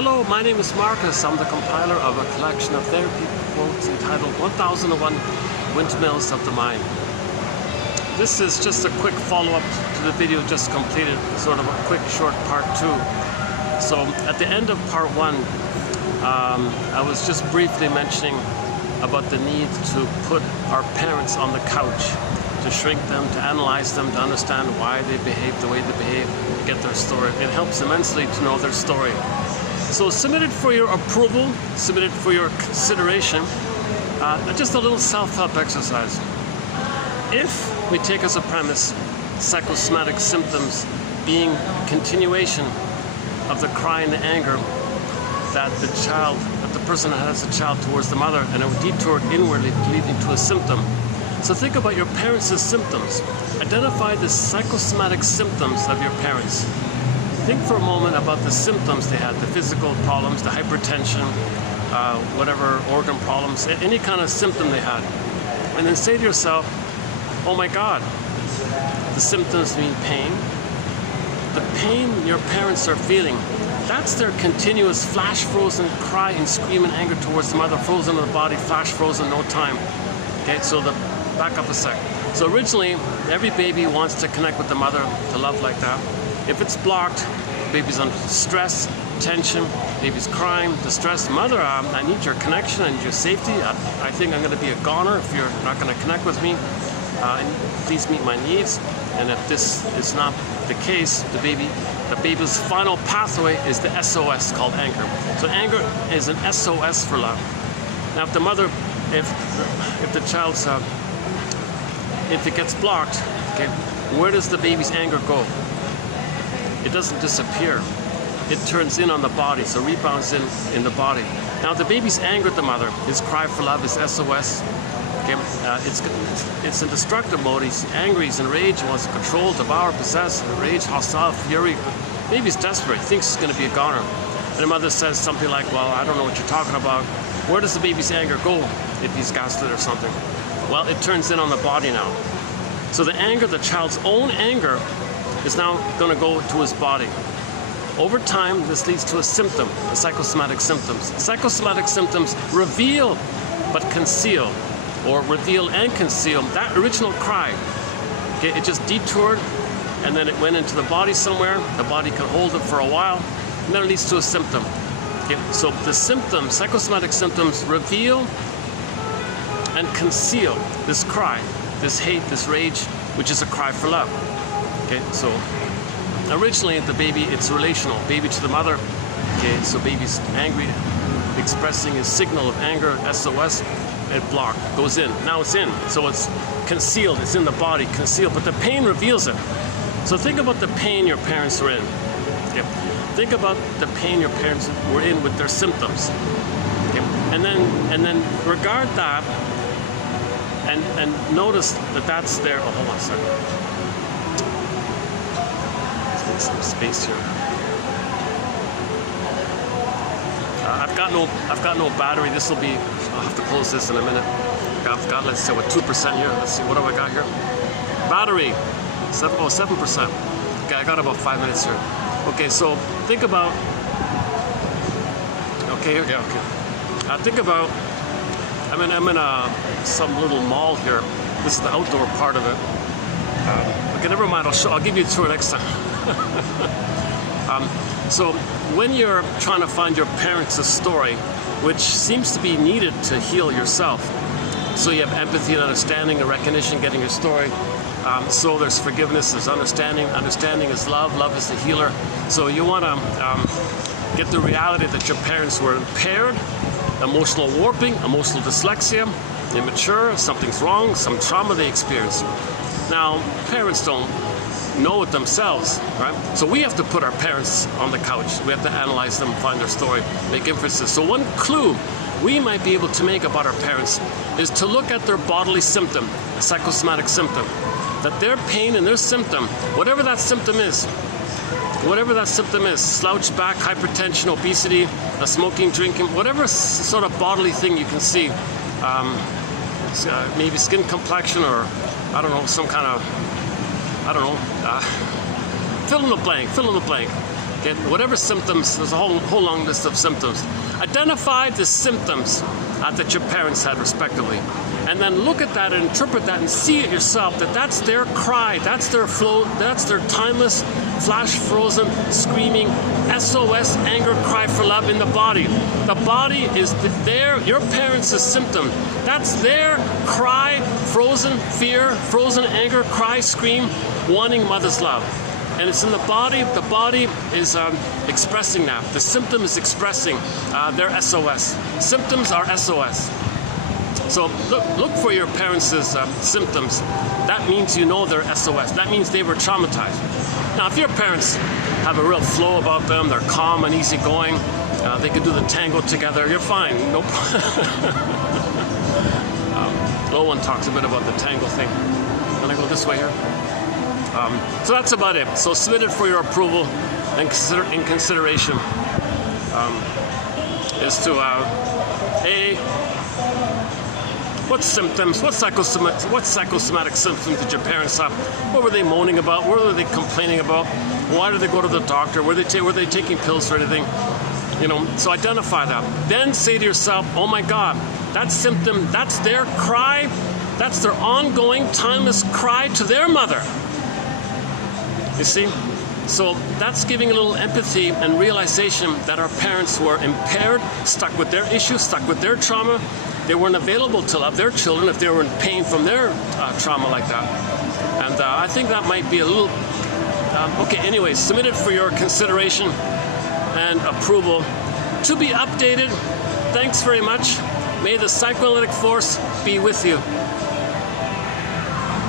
Hello, my name is Marcus. I'm the compiler of a collection of therapy quotes entitled 1001 Windmills of the Mind. This is just a quick follow-up to the video just completed, sort of a quick short part 2. So at the end of part 1, I was just briefly mentioning about the need to put our parents on the couch, to shrink them, to analyze them, to understand why they behave the way they behave, to get their story. It helps immensely to know their story. So submit it for your approval, submit it for your consideration. Just a little self-help exercise. If we take as a premise psychosomatic symptoms being a continuation of the cry and the anger that the person has a child towards the mother, and a detour inwardly leading to a symptom. So think about your parents' symptoms. Identify the psychosomatic symptoms of your parents. Think for a moment about the symptoms they had, the physical problems, the hypertension, whatever organ problems, any kind of symptom they had. And then say to yourself, oh my God, the symptoms mean pain. The pain your parents are feeling, that's their continuous flash frozen cry and scream and anger towards the mother, frozen in the body, flash frozen, no time. Okay, so back up a sec. So originally, every baby wants to connect with the mother, to love like that. If it's blocked, the baby's under stress, tension, baby's crying, distress. Mother, I need your connection, I need your safety. I think I'm going to be a goner if you're not going to connect with me. Please meet my needs. And if this is not the case, the baby's final pathway is the SOS called anger. So anger is an SOS for love. Now, if the mother, if the child's, if it gets blocked, okay, where does the baby's anger go? It doesn't disappear. It turns in on the body, so rebounds in the body. Now, the baby's anger at the mother, his cry for love, his SOS. Okay, it's in destructive mode. He's angry, he's enraged, he wants to control, devour, possess, rage, hostile, fury. Baby's desperate, he thinks he's going to be a goner. And the mother says something like, well, I don't know what you're talking about. Where does the baby's anger go if he's gaslit or something? Well, it turns in on the body now. So the anger, the child's own anger, is now going to go to his body. Over time, this leads to a symptom, the psychosomatic symptoms. Psychosomatic symptoms reveal but conceal, or reveal and conceal that original cry. Okay, it just detoured, and then it went into the body somewhere. The body can hold it for a while, and then it leads to a symptom. Okay, so the symptoms, psychosomatic symptoms, reveal and conceal this cry, this hate, this rage, which is a cry for love. Okay, so originally the baby, it's relational, baby to the mother. Okay, so baby's angry, expressing his signal of anger, SOS. It blocked, goes in. Now it's in, so it's concealed, it's in the body, concealed, but the pain reveals it. So think about the pain your parents were in. Okay. Think about the pain your parents were in with their symptoms. Okay. And then regard that and notice that that's there. Oh, hold on a second. Let's make some space here. I've got no battery. This will be, I'll have to close this in a minute. I've got, let's say, what, 2% here. Let's see, what do I got here? Battery, 7%. Okay, I got about 5 minutes here. Okay, so think about, okay, yeah, okay. Think about, I'm in some little mall here. This is the outdoor part of it. Okay, never mind, I'll give you a tour next time. So when you're trying to find your parents a story, which seems to be needed to heal yourself, so you have empathy and understanding and recognition, getting your story. So there's forgiveness, there's understanding. Understanding is love, love is the healer. So you want to get the reality that your parents were impaired, emotional warping, emotional dyslexia, immature, something's wrong, some trauma they experienced. Now, parents don't know it themselves, right? So we have to put our parents on the couch. We have to analyze them, find their story, make inferences. So one clue we might be able to make about our parents is to look at their bodily symptom, a psychosomatic symptom, that their pain and their symptom, whatever that symptom is, slouched back, hypertension, obesity, smoking, drinking, whatever sort of bodily thing you can see, maybe skin complexion, or I don't know, some kind of, I don't know, fill in the blank. Okay, whatever symptoms, there's a whole long list of symptoms. Identify the symptoms that your parents had respectively. And then look at that and interpret that and see it yourself, that that's their cry, that's their flow, that's their timeless, flash frozen, screaming, SOS, anger cry for love in the body. The body is your parents' symptom. That's their cry, frozen fear, frozen anger, cry, scream, wanting mother's love. And it's in the body. The body is expressing that. The symptom is expressing their SOS. Symptoms are SOS. So look for your parents' symptoms. That means you know their SOS. That means they were traumatized. Now, if your parents have a real flow about them, they're calm and easygoing, they can do the tango together, you're fine. Nope. No one talks a bit about the tango thing. Can I go this way here? So that's about it. So submit it for your approval and in consideration is to what symptoms, what psychosomatic symptoms did your parents have? What were they moaning about? What were they complaining about? Why did they go to the doctor? Were they taking pills or anything? You know, so identify that. Then say to yourself, oh my God, that symptom, that's their cry, that's their ongoing, timeless cry to their mother. You see? So that's giving a little empathy and realization that our parents were impaired, stuck with their issues, stuck with their trauma. They weren't available to love their children if they were in pain from their trauma like that. And I think that might be a little... okay, anyways, submit it for your consideration and approval. To be updated. Thanks very much. May the psychoanalytic force be with you.